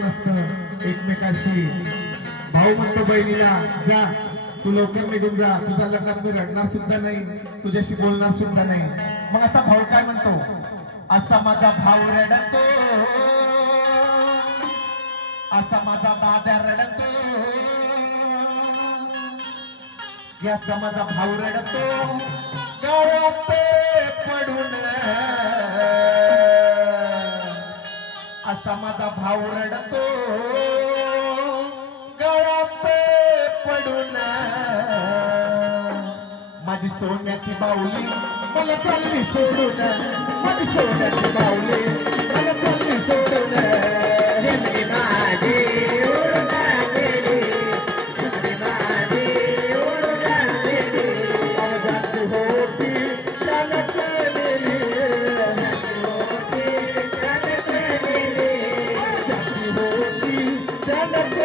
नसतं एकमेकाशी. भाऊ म्हणतो बहिणीला जा तू लवकर निघून जा, तुझ्या लग्नात मी रडणार सुद्धा नाही, तुझ्याशी बोलणार सुद्धा नाही. मग असा भाऊ काय म्हणतो, असा माझा भाऊ रडतो, असा माझा दादा रडतो, असा माझा भाऊ रडतो गळ्यात पडून, असा माझा भाऊ रडतो गळ्यात पडून. माझी सोन्याची बाहुली मला चालली सोडून, माझी सोन्याची बाहुली मला चालली सोडून. जिंदगी माझी उडून गेली, जिंदगी माझी उडून गेली. जाती होती त्यानंच गेली, होती त्यानंच गेली, जाती होती त्यानंच